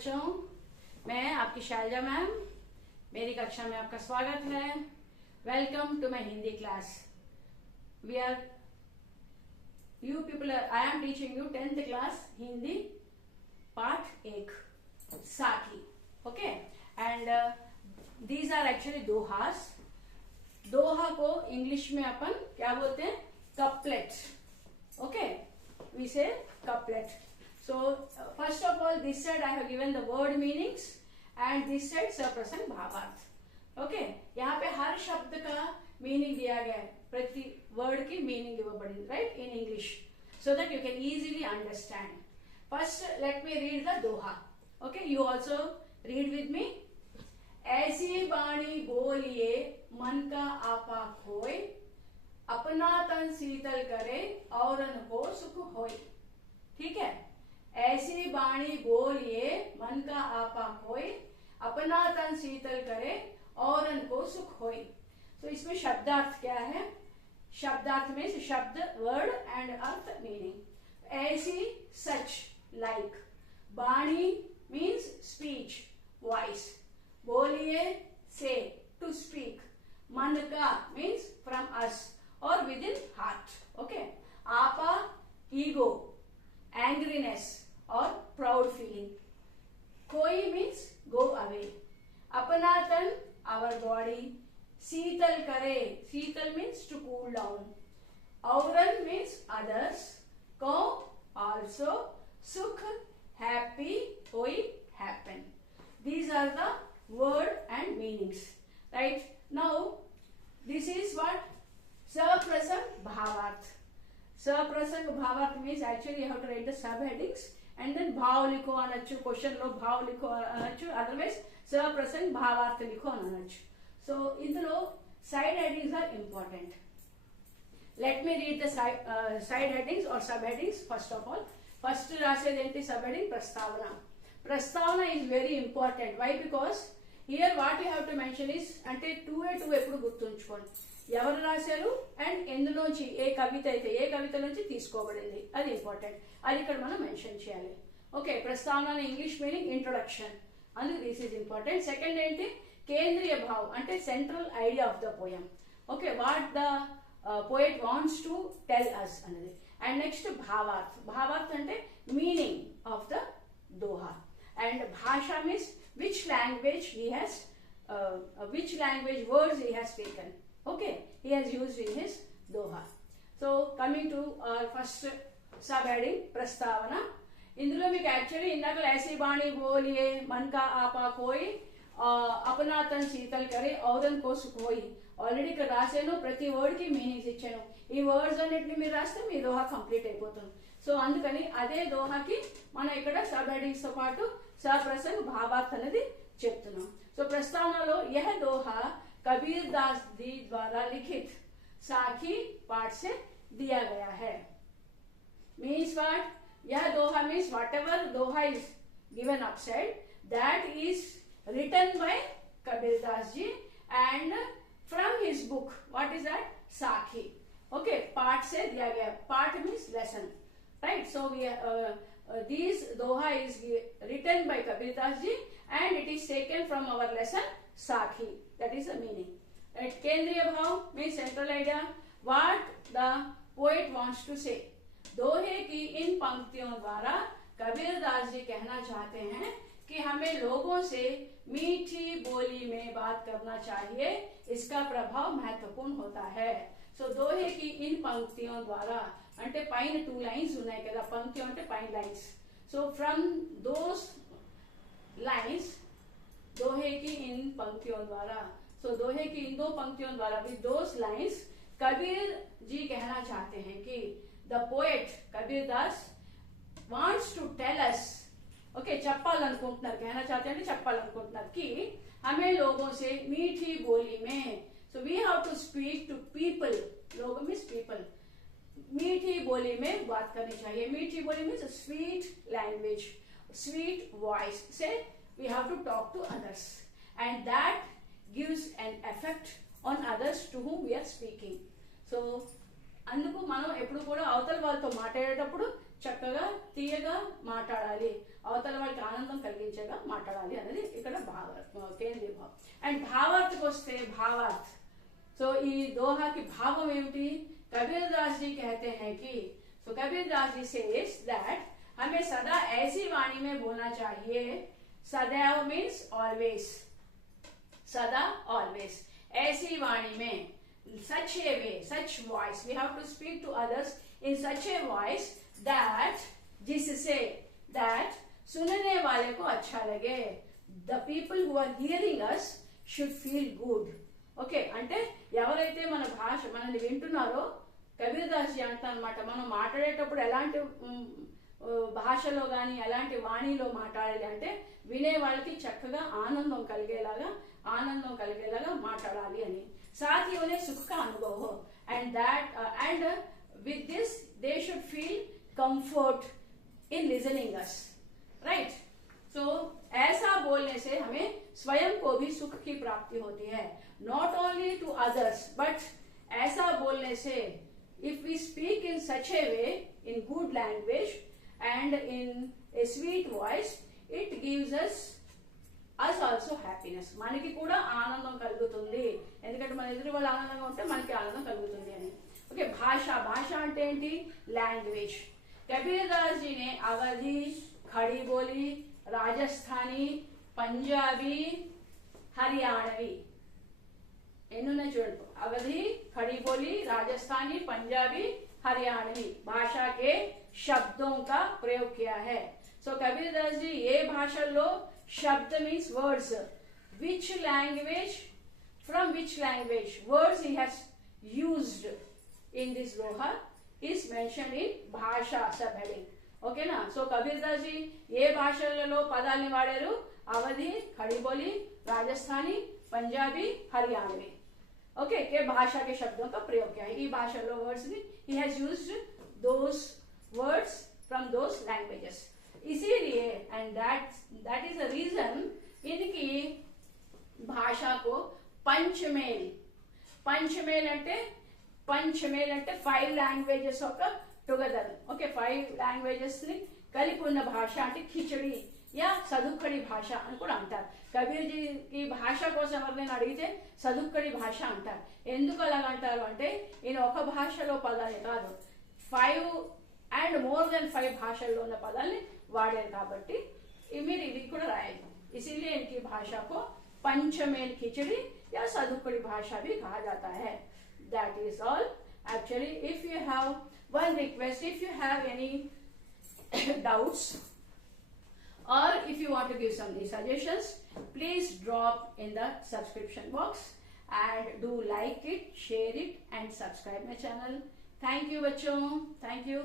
बच्चों, मैं आपकी शैलजा मैम, मेरी कक्षा में आपका स्वागत है। Welcome to my Hindi class. We are you people, I am teaching you 10th class Hindi पाठ 1 Sakhi. Okay, and these are actually dohas. दोहा को इंग्लिश में अपन क्या बोलते हैं? Couplet. Okay, we say couplet. So first of all, this side I have given the word meanings and this side सप्रसंग भावार्थ. Okay, यहाँ पे हर शब्द का मीनिंग दिया गया है, प्रति वर्ड की मीनिंग गिवन पड़ी, right, in English, so that you can easily understand. First, let me read the doha. Okay, you also read with me. ऐसी बाणी बोलिए मन का आपा खोए, अपना तन शीतल करे औरन को सुख होए. ठीक है, ऐसी बाणी बोलिए मन का आपा खोए, अपना तन शीतल करे औरन को सुख होए. तो इसमें शब्दार्थ क्या है? शब्दार्थ में शब्द, वर्ड एंड अर्थ, मीनिंग. ऐसी सच, लाइक. बाणी मीन्स स्पीच, वॉइस. बोलिए से, टू स्पीक. मन का मीन्स फ्रॉम अस और विद इन हार्ट. ओके. आपा ईगो, एंग्रीनेस और प्राउड फीलिंग. कोई मीन्स गो अवे. अपना तन, आवर बॉडी. शीतल करे, शीतल मीन्स टू कूल डाउन. औरन मीन्स अदर्स. को ऑल्सो. सुख, हैप्पी, होई, happen. These are the word and meanings. Right? Now, this is what? Saprasang Bhavarth. Saprasang Bhavarth means actually you have to write the subheadings and then bhav likho anachu. Question lo bhav likho anachu. Otherwise, Saprasang Bhavarth likho anachu. So, indulo side headings are important. Let me read the side headings or subheadings first of all. First rased enti subheading Prastavana. Prastavana is very important. Why? Because here what you have to mention is, ante 2A 2 ఎప్పుడు గుర్తుంచుకోండి. ఎవరు రాశారు and ఎందులోంచి, ఏ కవిత అయితే ఏ కవిత నుంచి తీసుకోబడింది, అది important. అది ఇక్కడ మనం మెన్షన్ చేయాలి. ఓకే, ప్రస్తావన ఇంగ్లీష్ మీనింగ్ ఇంట్రొడక్షన్, అందుకు దిస్ ఈజ్ ఇంపార్టెంట్. సెకండ్ ఏంటి? కేంద్రీయ భావం, అంటే central idea of the poem. Okay, what the poet wants to tell us అనేది. And next bhavarth. భావార్థ్ అంటే meaning of the doha. And bhasha means which language he has, which language words he has taken. Okay, he has used in his doha. So coming to our first subheading prastavana. इंदुलो में actually इंदाक ऐसी बाणी बोलिए मन का आपा कोई, अपना तन शीतल करे औरन को सुख होई. ఆల్రెడీ ఇక్కడ రాసాను, ప్రతి వర్డ్ కి మీనింగ్స్ ఇచ్చాను. ఈ వర్డ్స్ అన్నిటిని మీరు రాస్తే మీ దోహా కంప్లీట్ అయిపోతుంది. సో అందుకని అదే దోహాకి మనం ఇక్కడ సబ్ హెడింగ్స్ తో పాటు సప్రసంగ్ భావార్థ్ అనేది చెప్తున్నాం. సో ప్రస్తావనలో यह दोहा कबीर दास जी द्वारा लिखित साखी पाठ से दिया गया है. Means what? यह दोहा means whatever doha is given upside, that is written by Kabir Das ji and from his book. What is that? Sakhi. Okay, पाठ से दिया गया. Paath means lesson, right? So we this doha is written by Kabir Das ji and it is taken from our lesson Sakhi. That is the meaning. Right? Kendriya bhav means central idea. What the poet wants to say. दोहे की इन पंक्तियों द्वारा कबीर दास जी कहना चाहते हैं कि हमें लोगों से मीठी बोली में बात करना चाहिए. इसका प्रभाव महत्वपूर्ण होता है. సో दोहे की इन पंक्तियों द्वारा అంటే పైన 2 లైన్స్ ఉన్నాయి కదా, పంక్తి అంటే పైన lines. So from those lines, दोहे की इन पंक्तियों द्वारा. सो दोहे की इन 2 पंक्तियों द्वारा with those lines Kabir ji कहना चाहते हैं कि the poet Kabir Das wants to tell us. Okay, చెప్పాలనుకుంటున్నారు, कहना चाहते हैं చెప్పాలనుకుంటున్నారు कि हमें लोगों से मीठी बोली में. So we have to speak to people. लोग मीन्स पीपल. मीठी बोली में बात करनी चाहिए. मीठी बोली means sweet language, sweet voice. Say we have to talk to others and that gives an effect on others to whom we are speaking. So అందుకు మనం ఎప్పుడు కూడా అవతల వాళ్ళతో మాట్లాడేటప్పుడు చక్కగా తీయగా మాట్లాడాలి, అవతల వాళ్ళకి ఆనందం కలిగించేగా మాట్లాడాలి అనేది ఇక్కడ కేంద్రీయ భావం. అండ్ భావార్థకు వస్తే భావార్థ, సో ఈ दोहा की भाव ఏమిటి? कबीर दास जी कहते हैं कि so Kabir Das ji says that हमें सदा ऐसी वाणी में बोलना चाहिए. सदैव means always, सदा always, ऐसी वाणी में, such a way, such voice, we have to speak to others in such a voice that जिससे that सुनने वाले को अच्छा लगे. The people who are hearing us should feel good. Okay, అంటే ఎవరైతే మన భాష మనల్ని వింటున్నారో కబీర్ దాస్ జీ అంటారు అనమాట, మనం మాట్లాడేటప్పుడు ఎలాంటి భాషలో కానీ ఎలాంటి వాణిలో మాట్లాడాలి అంటే వినే వాళ్ళకి చక్కగా ఆనందం కలిగేలాగా మాట్లాడాలి అని. साथ ही उन्हें सुख का अनुभव हो and with this they should feel comfort in listening us, right? So ऐसा बोलने से हमें स्वयं को भी सुख की प्राप्ति होती है. Not only to others but ऐसा बोलने से if we speak in such a way, in good language and in a sweet voice, it gives us also happiness. మనకి కూడా ఆనందం కలుగుతుంది, ఎందుకంటే మన ఎదురు వాళ్ళు ఆనందంగా ఉంటే మనకి ఆనందం కలుగుతుంది అని. ఓకే, భాష అంటే ఏంటి? లాంగ్వేజ్. కబీర్ దాస్ जी ने अवधी, खड़ी बोली, राजस्थानी, पंजाबी, हरियाणवी एन्नुన్నాయి చూడండి. अवधी, खड़ी बोली, राजस्थानी, पंजाबी, हरियाणवी भाषा के शब्दों का प्रयोग किया है. सो कबीर दास जी ये భాషల్లో शब्द means words. Which language, from which language words he has used in this doha is mentioned in भाषा सब heading. ఓకే నా? So Kabir Das G A భాషలలో పదాలని వాడారు? అవధి, खड़ी बोली, राजस्थानी, पंजाबी, हरियाणवी. ओके, के भाषा के शब्दों का प्रयोग किया है. ई भाषा वर्ड्स में he has used those words from those languages. इसीलिए and that is the reason इनकी भाषा को पंचमेल అంటే 5 లాంగ్వేజెస్ ఒక టుగెదర్. ఓకే, 5 లాంగ్వేజెస్ ని కలిపి ఉన్న భాష అంటే ఖిచడి या సదుక్కడి భాష అని కూడా అంటారు. కబీర్ జీ ఈ భాష కోసం ఎవరినైనా అడిగితే సదుక్కడి భాష అంటారు. ఎందుకు అలాగ అంటారు అంటే ఈయన ఒక భాషలో పదాలు కాదు, 5 and more than 5 భాషల్లో ఉన్న పదాలని వాడారు కాబట్టి మీరు ఇది కూడా రాయాలి. इसीलिए इनकी भाषा को पंचमेल खिचड़ी या सदुकड़ी भाषा भी कहा जाता है. That is all. Actually, if you have one request, if you have any doubts or if you want to give some suggestions, please drop in the subscription box and do like it, share it and subscribe my channel. Thank you बच्चों, thank you.